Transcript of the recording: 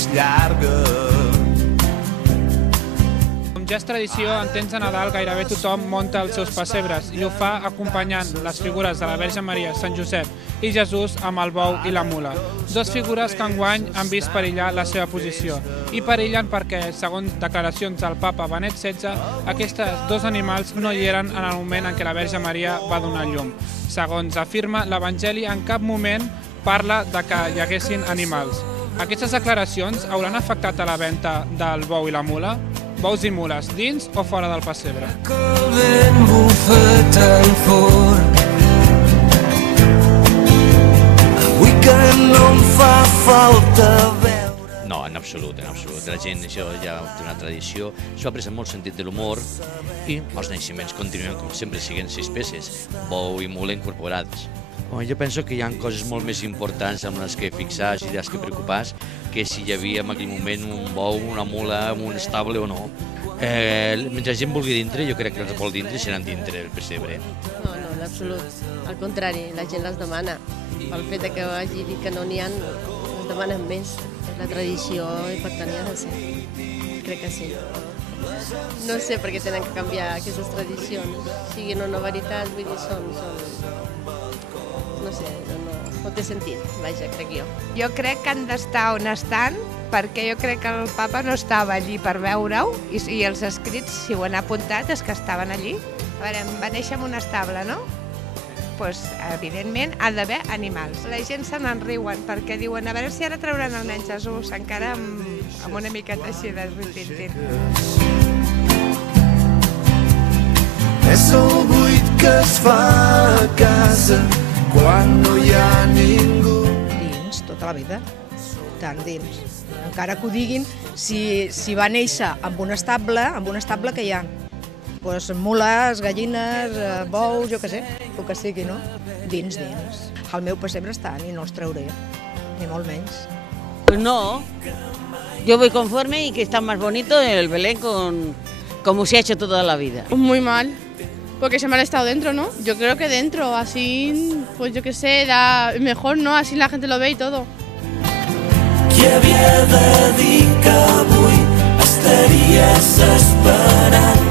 més llarga. Com ja és tradició, en temps de Nadal gairebé tothom munta els seus pessebres i ho fa acompanyant les figures de la Verge Maria, Sant Josep i Jesús amb el bou i la mula. Dos figures que enguany han vist perillar la seva posició. I perillen perquè, segons declaracions del papa Benet XVI, aquests dos animals no hi eren en el moment en què la Verge Maria va donar llum. Segons afirma l'Evangeli, en cap moment parla de que hi haguessin animals. Aquestes declaracions hauran afectat a la venda del bou i la mula? Bous i mules, dins o fora del pessebre? El vent bufa tan fort, avui que no em fa falta veure. No, en absolut, en absolut. La gent, això ja té una tradició, s'ho ha pres amb molt sentit de l'humor i els naixements continuen com sempre, siguen 6 peces, bou i mula incorporats. Jo penso que hi ha coses molt més importants amb les que fixar i les que preocupar que si hi havia en aquell moment un bou, una mula, un estable o no. Mentre la gent vulgui dintre, jo crec que els vol dintre seran dintre del pessebre. No, en absolut. Al contrari, la gent les demana. El fet que hagi dit que no n'hi ha, es demanen més. És la tradició i per tant hi ha de ser. Crec que sí. No sé per què tenen que canviar aquestes tradicions. Siguin o no veritat, vull dir, són... No sé, no té sentit, vaja, crec jo. Jo crec que han d'estar on estan, perquè jo crec que el papa no estava allí per veure-ho, i els escrits, si ho han apuntat, és que estaven allí. A veure, va néixer en un estable, no? Doncs, evidentment, ha d'haver animals. La gent se n'enriuen, perquè diuen, a veure si ara trauran el nen Jesús, encara amb una miqueta així de ritintin. És el buit que es fa a casa quan no hi ha ningú. Dins, tota la vida, tant dins. Encara que ho diguin, si va néixer amb un estable que hi ha. Doncs mules, gallines, bous, jo què sé, el que sigui, no? Dins. El meu pessebre està i no els trauré, ni molt menys. Pues no, yo voy conforme y que está más bonito el Belén como se ha hecho toda la vida. Muy mal. Porque se me han estado dentro, ¿no? Yo creo que dentro, así, pues yo qué sé, mejor, ¿no? Así la gente lo ve y todo. Qui havia de dir que avui estaries esperant